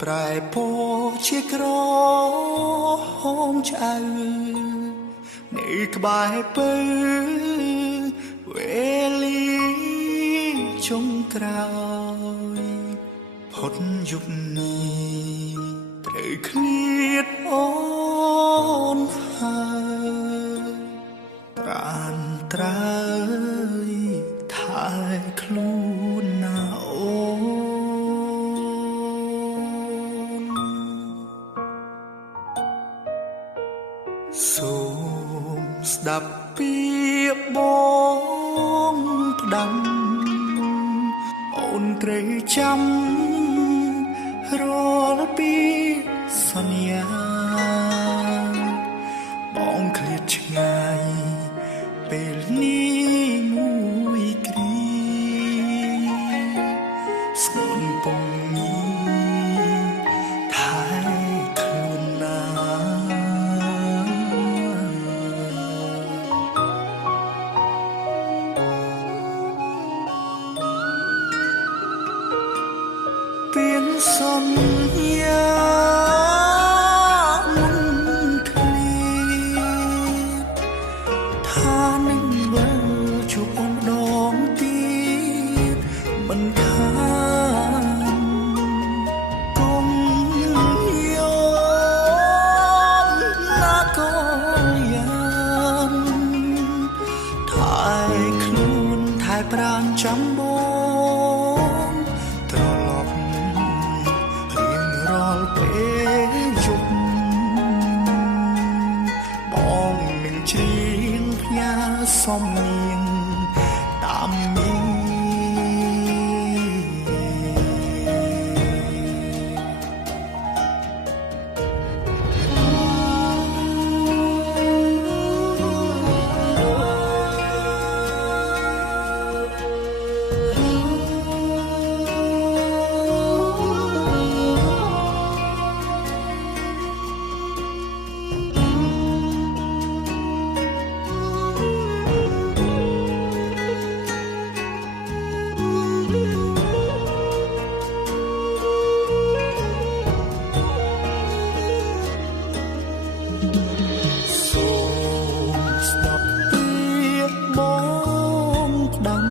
ប្រែពណ៌ជាក្រហមឆ្អៅនៅក្បែរពើវេលាចុងក្រោយផុតយប់នេះត្រូវឃ្លាតអូនហើយត្រានត្រើយថែខ្លួនណាអូនសូមស្ដាប់ពាក្យបងផ្ដាំអូនត្រូវចាំរាល់ពីសន្យាបងឃ្លាតឆ្ងាយពេលនេះមួយគ្រាស្ងួនពងញីថែខ្លួនណាเปลี่ยนสัญญามันเคลียดถ้านึ่งเบอร์ชุบองดองตีมันทานกงยอมนาก็ยังถ่ายคลูนถ่ายปราณจำบงตลอดពេលយប់បងនឹងជ្រៀងផ្ញើសំនៀ